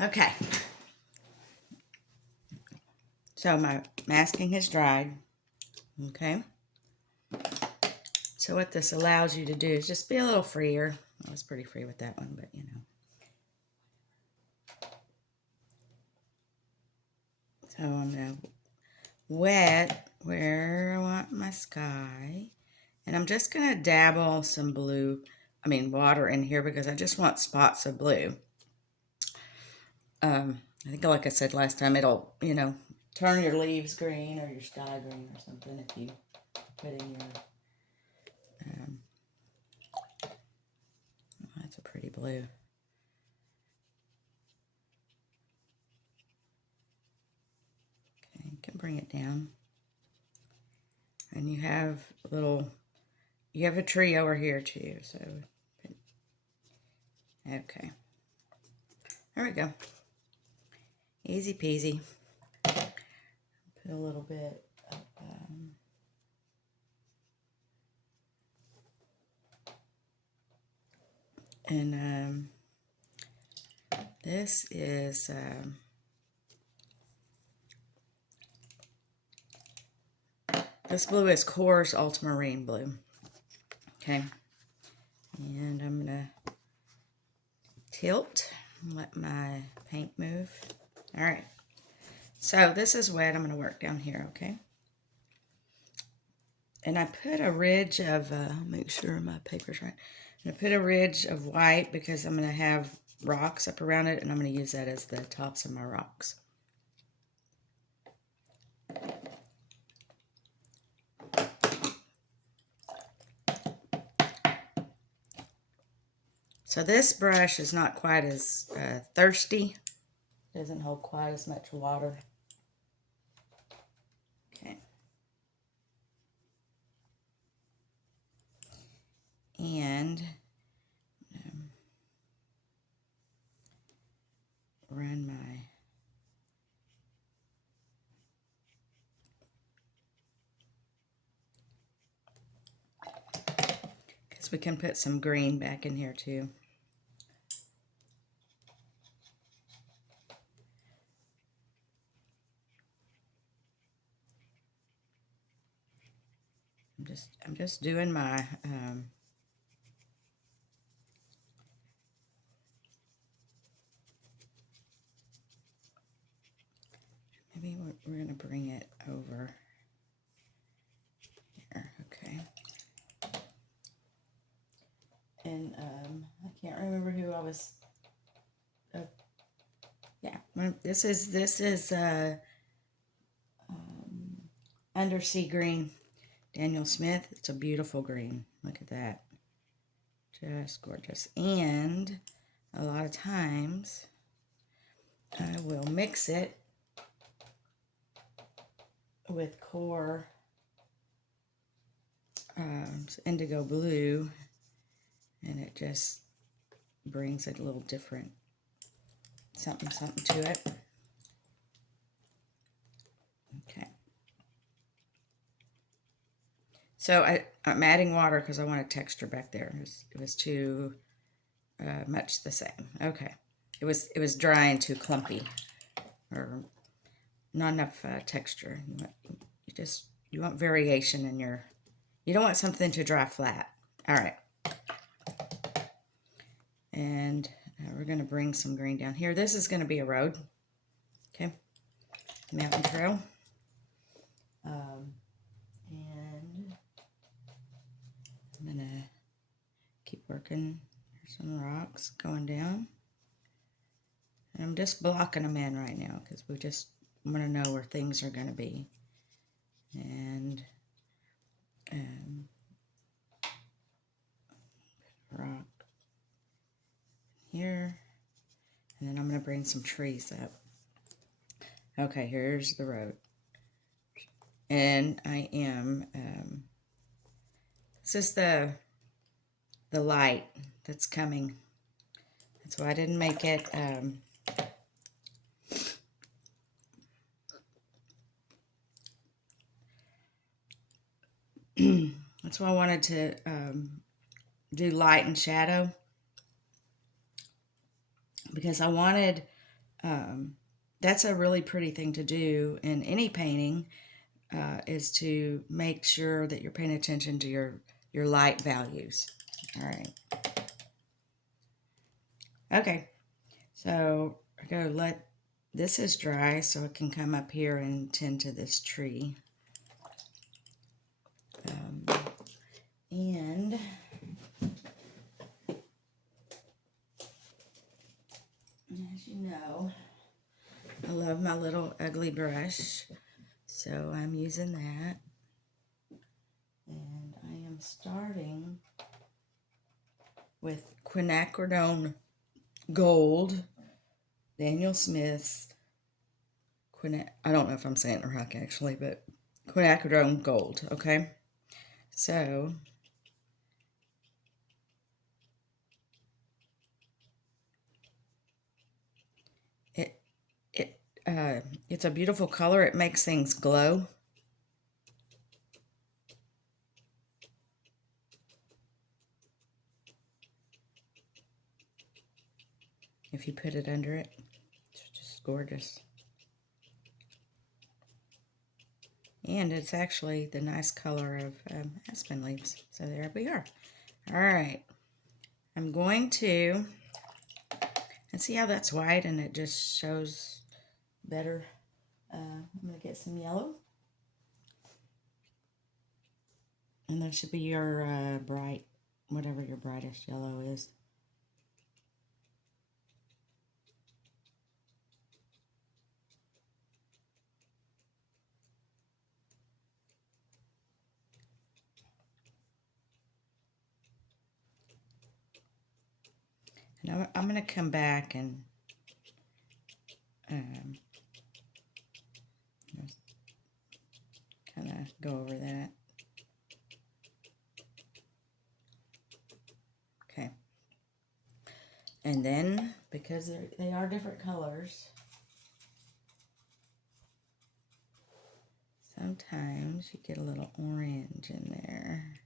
Okay, so my masking has dried. Okay, so what this allows you to do is just be a little freer. I was pretty free with that one, but you know. So I'm going to wet where I want my sky. And I'm just going to dabble some water in here because I just want spots of blue. I think, like I said last time, it'll, turn your leaves green or your sky green or something if you put in your, um, oh, that's a pretty blue. Okay, you can bring it down. And you have a tree over here too, so, okay. There we go. Easy peasy. Put a little bit of, this is, this blue is Coors Ultramarine Blue. Okay. And I'm going to tilt and let my paint move. All right. So this is wet. I'm going to work down here, okay? And I put a ridge of, make sure my paper's right. I'm going to put a ridge of white because I'm going to have rocks up around it, and I'm going to use that as the tops of my rocks. So this brush is not quite as thirsty. Doesn't hold quite as much water. Okay. And run my because we can put some green back in here too. I'm just doing my maybe we're going to bring it over here, okay. And I can't remember who I was. Yeah, this is Undersea Green, Daniel Smith. It's a beautiful green. Look at that, just gorgeous. And a lot of times I will mix it with Core indigo blue, and it just brings a little different something to it. Okay. So I'm adding water because I want a texture back there. It was too much the same. Okay. It was dry and too clumpy, or not enough texture. You want variation in your. You don't want something to dry flat. All right. And we're going to bring some green down here. This is going to be a road. Okay. Mountain trail. And I'm going to keep working. There's some rocks going down. And I'm just blocking them in right now because we just want to know where things are going to be. And rock here. And then I'm going to bring some trees up. Okay, here's the road. And I am, this is the light that's coming. That's why I didn't make it, that's why I wanted to do light and shadow, because I wanted That's a really pretty thing to do in any painting, is to make sure that you're paying attention to your light values. All right. Okay, so I gotta let this is dry so it can come up here and tend to this tree. And as you know, I love my little ugly brush, so I'm using that. And I am starting with quinacridone gold, Daniel Smith's I don't know if I'm saying it right actually, but quinacridone gold, okay? So it it it's a beautiful color. It makes things glow. If you put it under it, it's just gorgeous. And it's actually the nice color of aspen leaves. So there we are. All right. I'm going to, and see how that's white and it just shows better. I'm going to get some yellow. And there should be your bright, whatever your brightest yellow is. And I'm going to come back and kind of go over that. Okay. And then, because they are different colors, sometimes you get a little orange in there.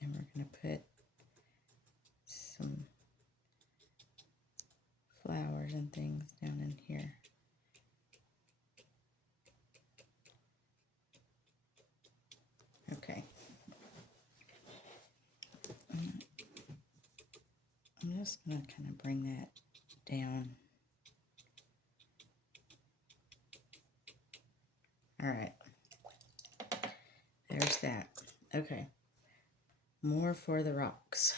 And we're going to put some flowers and things down in here. Okay. I'm just going to kind of bring that down. All right. There's that. Okay. More for the rocks.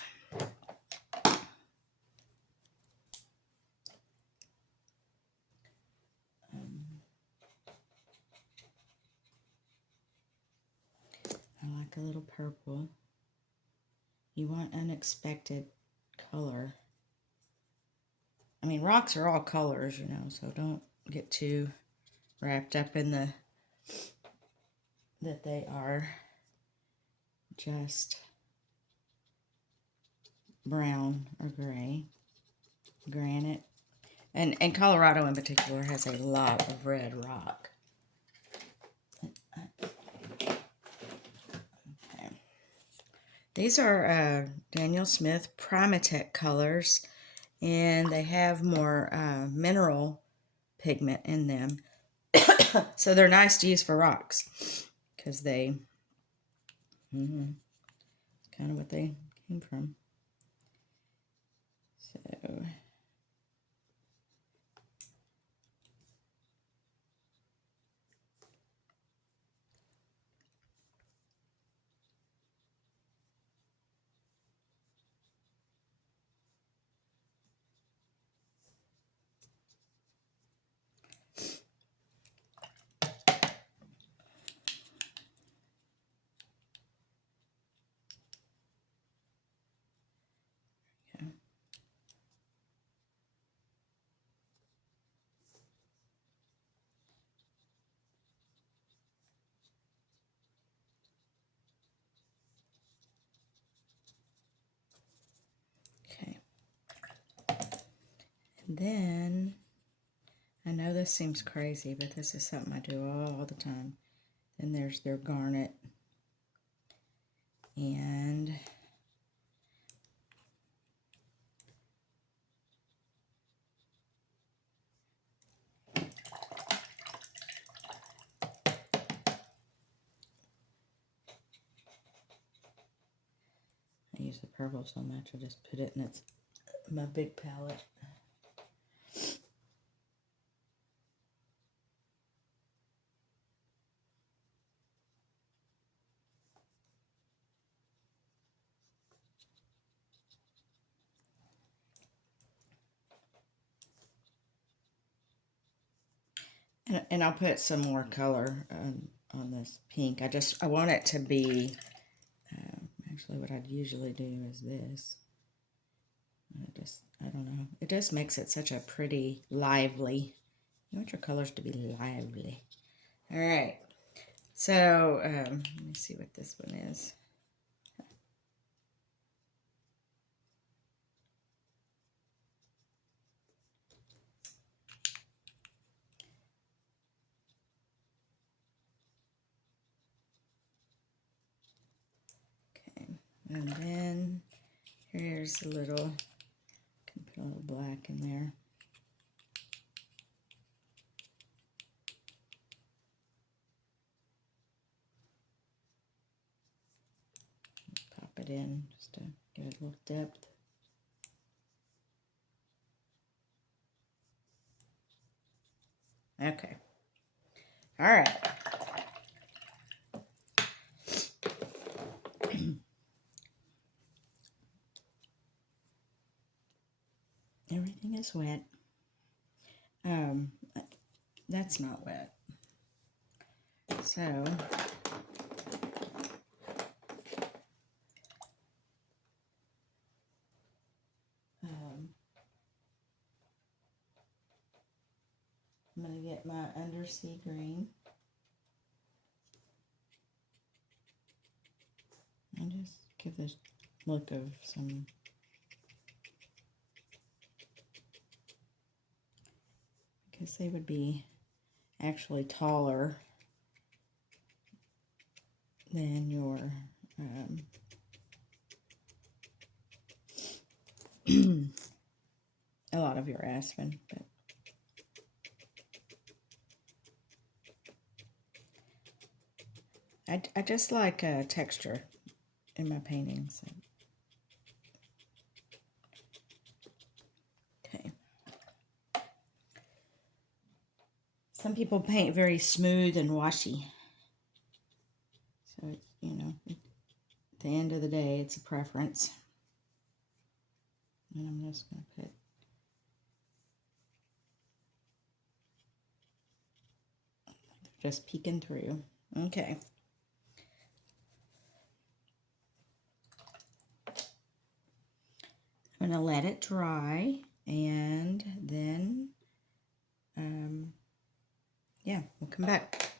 I like a little purple. You want unexpected color. I mean, rocks are all colors, you know, so don't get too wrapped up in that they are just brown or gray. Granite. And Colorado in particular has a lot of red rock. Okay. These are Daniel Smith Primatech colors, and they have more mineral pigment in them. So they're nice to use for rocks because they, kind of what they came from. So okay. And then, I know this seems crazy, but this is something I do all the time. Then there's their garnet. And I use the purple so much, I just put it in my big palette. And I'll put some more color on this pink. I want it to be, actually what I'd usually do is this. I don't know. It just makes it such a pretty, lively. You want your colors to be lively. All right. So, let me see what this one is. Okay. And then here's a little, can put a little black in there. Pop it in just to get a little depth. Okay. All right. Everything is wet. That's not wet. So, I'm going to get my undersea green. And just give this look of some, I guess they would be actually taller than your a lot of your Aspen, but I just like texture in my paintings. Okay. Some people paint very smooth and washy. So, it's, you know, at the end of the day, it's a preference. And I'm just going to put just peeking through. Okay. I'm going to let it dry, and then, yeah, we'll come back.